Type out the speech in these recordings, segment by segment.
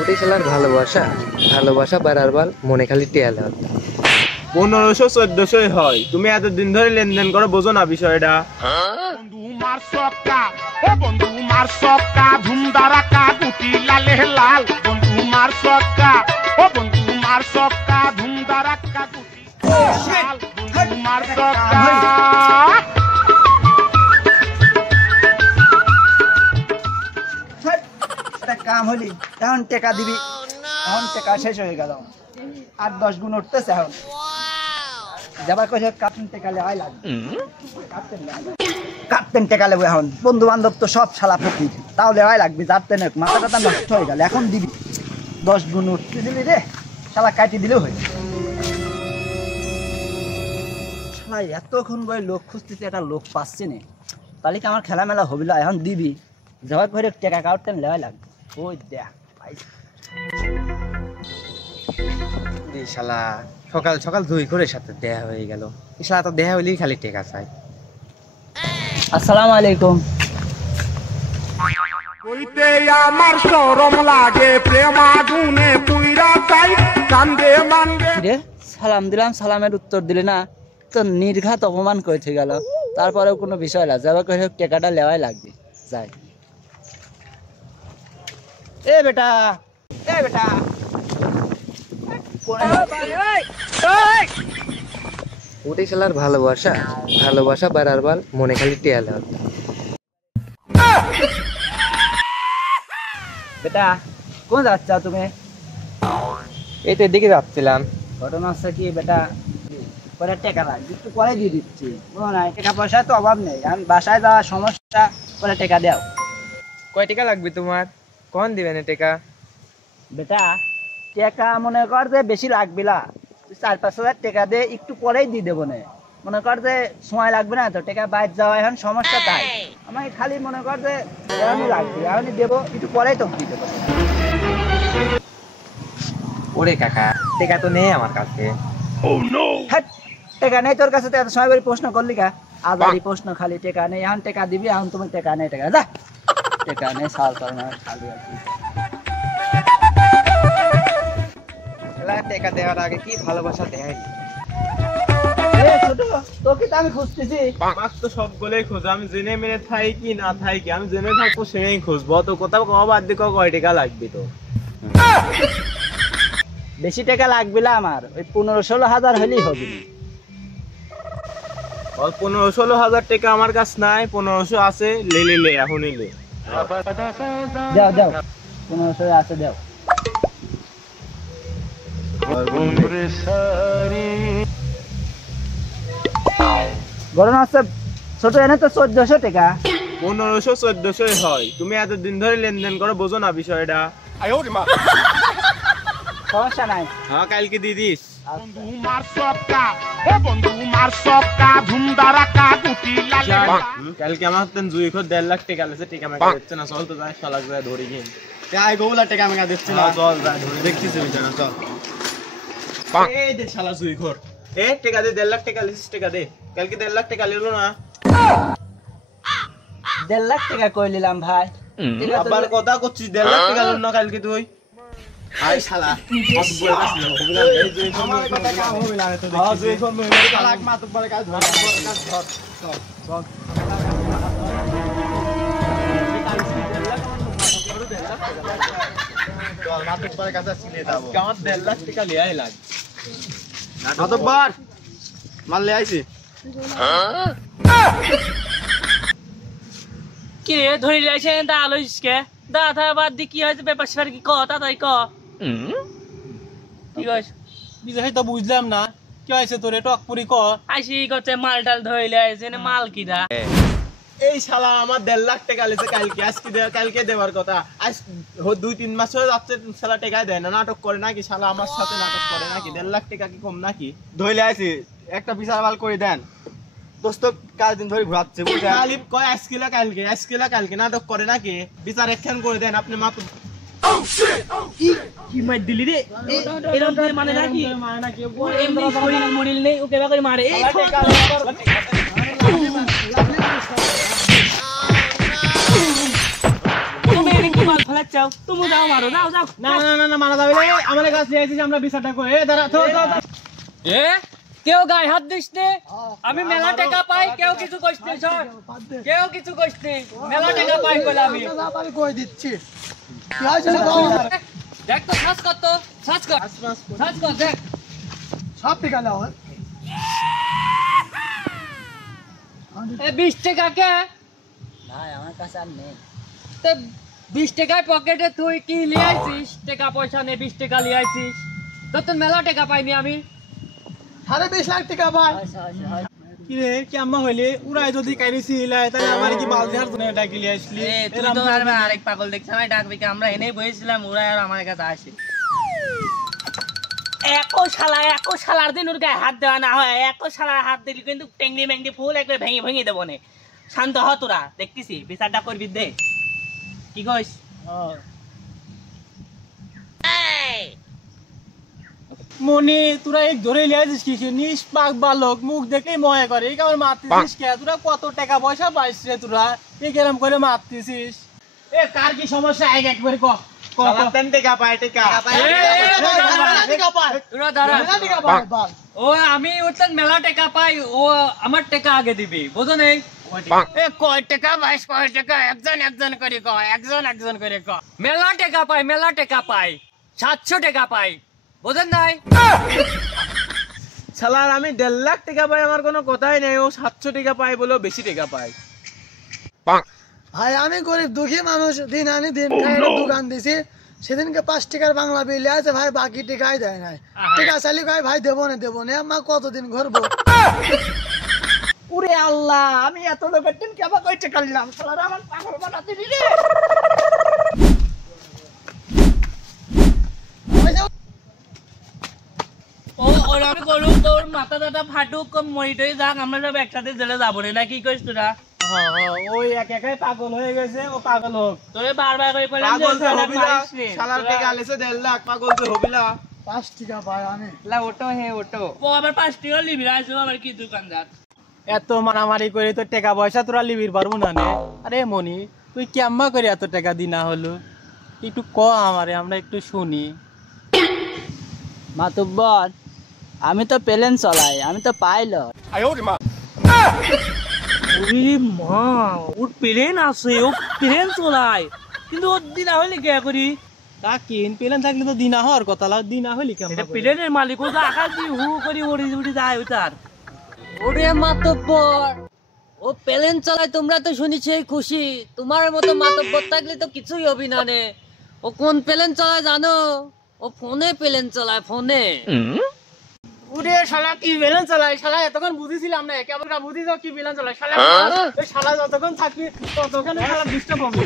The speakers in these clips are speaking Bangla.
ওটাই শালার ভালোবাসা। ভালোবাসা বাড়ার বাল মনে খালি টিয়ালে। 1500-1400 হয়। তুমি এতদিন ধরে লেনদেন করো, বোঝো না বিষয়টা? বন্ধু মার সক্কা, ও বন্ধু মার সক্কা, ধুমধারাক্কা গুটি লালে লাল। বন্ধু মার সক্কা, ও বন্ধু মার সক্কা, ধুমধারাক্কা গুটি লাল। বন্ধু মার সক্কা। কাম হলি এখন টেকা দিবি, এখন টেকা শেষ হয়ে গেল, 8-10 গুণ উঠতেছে। এখন যাবার কইছে কাপ্তেন টেকালে আয় লাগবে, কাপ্তেন টেকা লেবো। এখন বন্ধু বান্ধব তো সব শালা ফকির, তাহলে আয় লাগবে। যাতে মাথা টাথা নষ্ট হয়ে গেল, এখন দিবি 10 গুণ উঠতে দিলি রে, শালা কাটি দিলেও হয়ে শালা। এতক্ষণ বই লোক খুঁজতেছে, একটা লোক পাচ্ছে না, তাহলে কি আমার খেলা মেলা হবিল। এখন দিবি যাবার পরে টেকা কাটতেন লেওয়াই লাগবে। ওই দেখ শালা সকাল সকাল দুই করে সাথে দেয়া হয়ে গেল। শালা তো দেয়া হইলেই খালি টেকা চাই। আসসালামু আলাইকুম। কইতে আমার শরম লাগে, প্রেম আগুনে পুইরা যাই, কান্দে মান্দে। রে সালাম দিলাম, সালামের উত্তর দিলে না, তো নির্ঘাত অপমান করেছে গেল। তারপরেও কোনো বিষয় না, যাবার করে টেকাটা লেওয়াই লাগবে। যাই এ বেটা, এ বেটা, ওটাই শালার ভালোবাসা। ভালোবাসা বাড়ার বাল মনে খালি টিয়ালে। বেটা কোন যাচ্ছ তুমি? এই তো এদিকে যাচ্ছিলাম। ঘটনা হচ্ছে কি বেটা, পরে টেকা লাগবে, একটু পরে দিয়ে দিচ্ছি। বুঝো না, টাকা পয়সা তো অভাব নেই, আমি বাসায় যাওয়ার সমস্যা, পরে টেকা দাও। কয় টাকা লাগবে তোমার? কখন দিবেন টেকা? বেটা টাকা মনে কর যে বেশি লাগবে না, 4-5 হাজার টাকা দিয়ে একটু পরেই দিয়ে দেবো না। মনে কর যে সময় লাগবে না তো, টাকা বাইরে যাওয়া এখন সমস্যা, তাই আমাকে খালি মনে কর যে এখনই লাগবে, এখনই দেবো, একটু পরেই তো দিয়ে দেবো। ওরে কাকা, টেকা তো নেই আমার কাছে। হ্যাঁ টাকা নেই তোর কাছে, তো এত সময় প্রশ্ন করলি কা? আজারি প্রশ্ন খালি, টাকা নেই, এখন টাকা দিবি, এখন তুমি টাকা নেই, টাকা যা, টাকা নেই সাল পাল না খালি আর কি। টেকা দেওয়ার আগে কি ভালোবাসা দেয়। ছোট তোকে তো আমি খুঁজতেছি। আমার তো সবগুলোই খোঁজ, আমি জেনে মেনে থাই কি না থাই কি, আমি জেনে থাকবো সেটাই খুঁজবো। তো কোথাও বাদ দিয়ে কয় টাকা লাগবে? তো বেশি টাকা লাগবে না আমার, ওই 15-16 হাজার হলেই হবে। 15-16 হাজার টাকা আমার কাছে নাই, 1500 আছে। লে এখনই লে। দাও দাও, 1500 আছে দাও। ঘটনা হচ্ছে ছোট, এনে তো 1400 টাকা। 1500-1400 হয়। তুমি এতদিন ধরে লেনদেন করো, বোঝো না বিষয়টা? সমস্যা নাই। হ্যাঁ কালকে দিয়ে দিস। বন্ধু মার সক্কা, ও বন্ধু মার সক্কা, ধুমধারাক্কা গুটি লালে লাল। কালকে আমার হাতে 2 লাখ টাকা আছে, টাকা আমাকে দিচ্ছে না। চল তো যাই, শালা যায় ধরে গিয়ে তাই গোলা টাকা আমাকে দিচ্ছে না। চল যায় ধরে দেখতেছি বিছানা, চল। এই দে শালা জুই ঘর। এ টাকা দে, 1.5 লাখ টাকা লিস, টাকা দে। কালকে 1.5 লাখ টাকা লিলো না। 1.5 লাখ টাকা কই নিলাম ভাই। আবার কথা করছিস, 1.5 লাখ টাকা লিলো না কালকে তুই? আই শালা কত বড় আসল হবিলা, এই যে আমার কথা কাম হবিলা তো দেখি। হ্যাঁ জুই ঘর মহিলা শালা এক মাত্র পরে কাজ ধর, কাজ ধর, চল চল। চল মাত্র পরে কাজ আসলে যাব। আমার 1.5 লাখ টাকা লিয়াই লাগ। মাতব্বর মাল লে আইছি। কি রে ধরে যাইছেন দা আলোইসকে দাদা বাদ দি কি হয়েছে ব্যাপার স্যাপার কি ক তাই ক কি কইছ বিজয় তো বুঝলাম না কি হয়েছে তোরে টকপুরি ক আইসি করতে মাল টাল ধইলে আইছে না মাল কিরা এই শালা আমার 1.5 লাখ টাকা লিছে কালকে, আজকে কালকে দেওয়ার কথা। আজ 2-3 মাস হয়ে যাচ্ছে শালা টাকা দেয় না। নাটক করে নাকি শালা, আমার সাথে নাটক করে নাকি? 1.5 লাখ টাকা কি কম নাকি? ধইলে আইছি, একটা বিচার বাল করে দেন। দোস্ত কাল দিন ধরে ঘুরাচ্ছে বুঝছেন। কালিপ কয় আজকে কালকে নাটক করে নাকি? বিচার একখান করে দেন আপনি মাত্র। কি মার দিলি রে এরকম করে মানে নাকি এমনি শরীর মরিল নেই ও কেবা করে মারে এই তুমি কি মাল চাও তুমি যাও মারো যাও যাও না না না না মারা যাবে রে আমাদের কাছে নিয়ে আসিস আমরা বিচারটা করি এ দাঁড়া তো এ কেউ গায়ে হাত দিস নে আমি মেলা টাকা পাই কেউ কিছু কইস নে স্যার কেউ কিছু কইস নে মেলা টাকা পাই বলে আমি কই দিচ্ছি দেখ তো সাজ কর তো সাজ কর দেখ সব টিকা নাও এ 20 টাকা কে ভাই আমার কাছে আর নেই তো 20 টাকায় পকেটে তুই কি লিয়ে আইছিস টাকা পয়সা নে 20 টাকা লিয়ে আইছিস তো মেলা টাকা পাইনি আমি 20.5 লাখ টাকা ভাই কি রে কি আম্মা হইলে উড়াই যদি কাইরিছি হিলাই তাহলে আমার কি বাল দেওয়ার জন্য ডাকি লিয়ে আসলি তুই তো আরেক পাগল দেখছ আমি ডাকবি কি আমরা এনেই বসেছিলাম ওরা আর আমার কাছে আসে একো শালার দিন ওর গায়ে হাত দেওয়া না হয় একো শালার হাত দিলি কিন্তু টেংনি মেংনি ফুল একবার ভেঙে দেবো নে শান্ত হ তোরা দেখতেছি বিচারটা করবি দে কি কইস মনি তোরা এক ধরে লিয়ে আসিস কি নিষ্পাক বালক মুখ দেখলেই মনে করে এই কেমন মারতেছিস কে তোরা কত টাকা পয়সা পাইস রে তোরা এই কেরম করে মারতেছিস এ কার কি সমস্যা আগে একবারে ক শালা তেন টাকা পায় টাকা তোরা দাঁড়া ও আমি ওটার মেলা টাকা পাই ও আমার টাকা আগে দিবি বুঝো নেই এ কয় টাকা বাইশ কয় টাকা একজন করে ক একজন করে ক মেলা টাকা পাই 700 টাকা পাই বুঝেন নাই শালার আমি 1.5 লাখ টাকা পাই আমার কোনো কথাই নেই ও 700 টাকা পায় বলেও বেশি টাকা পায় ভাই আমি গরিব দুঃখী মানুষ দিন আনি দিন খাই দোকান দিছি সেদিনকে 5 টাকার বাংলা বিল আছে ভাই বাকি টাকাই দেয় নাই টাকা চাইলে কয় ভাই দেবো না মা কতদিন ঘুরবো ওরে আল্লাহ আমি এত লোকের টিম কেবা কই টাকা নিলাম শালারা আমার পাগল বানাতে দিলি ও ওর আমি করুম তোর মাথা দাদা ফাটুক মরিটই যাক আমরা সব একসাথে জেলে যাবো না কি কইস তোরা ওই একাই পাগল হয়ে গেছে ও পাগল হোক তোরে বারবার কই কইলাম পাগল যে তো শালা হবিলা মারিস রে শালার টাকা আলেছে 1.5 লাখ পাগল তো হবিলা 5 টাকা ভাই আমি ও আবার 5 টাকা লিবি রাইছো আবার কি দোকানদার এত মারামারি করে তো টাকা পয়সা তোরা লিবির পারবো না নে আরে মনি তুই কেম্মা করে এত টাকা দিনা হলো একটু ক আমারে আমরা একটু শুনি মাতুব্বর আমি তো প্লেন চলাই আমি তো পাইলট ওরে মা ওর প্লেন আছে ও প্লেন চলায় কিন্তু ওর দিনা হইলে কে করি তা কিন পেলেন থাকলে তো দিনা হওয়ার কথা দিনা হইলি কেমন এটা প্লেনের মালিক ও তো আকাশ দিয়ে হু করে উড়ি যায় ওটার ওরে মাতব্বর ও প্লেন চালায় তোমরা তো শুনেছি খুশি তোমার মতো মাতব্বর থাকলে তো কিছুই হবি না নে ও কোন প্লেন চালায় জানো ও ফোনে প্লেন চালায় ফোনে ওরে শালা কি বেলেন চালায় শালা এতক্ষণ বুঝিছিলাম না কেমন বুঝিস কি বেলেন চালায় শালা এই শালা যতক্ষণ থাকবি ততক্ষণ শালা ডিস্টার্ব হবে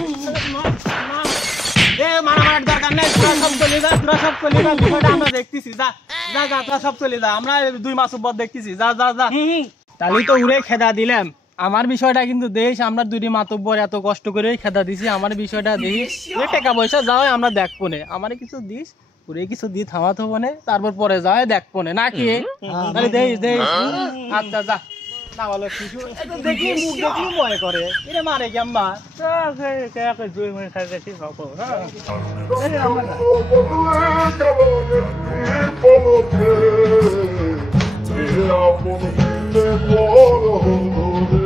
এ মারামারির দরকার নেই তোরা সব চলে যা বিষয়টা আমরা দেখতেছি যা তোরা সব চলে যা আমরা 2 মাস পর দেখতেছি যা তাহলে তো উড়ে খেদা দিলাম আমার বিষয়টা কিন্তু দেশ আমরা 2 মাতব্বর এত কষ্ট করে খেদা দিছি আমার বিষয়টা দেখিস টাকা পয়সা যাও আমরা দেখবো না আমারে কিছু দিস পুরে কিছু দিয়ে থামাতে হবো না তারপর পরে যায় দেখবো না নাকি তাহলে দেশ আচ্ছা যা না বলো কিছু দেখি মুখ দেখি মনে করে এটা মারে কি আম্মা Trabalhei,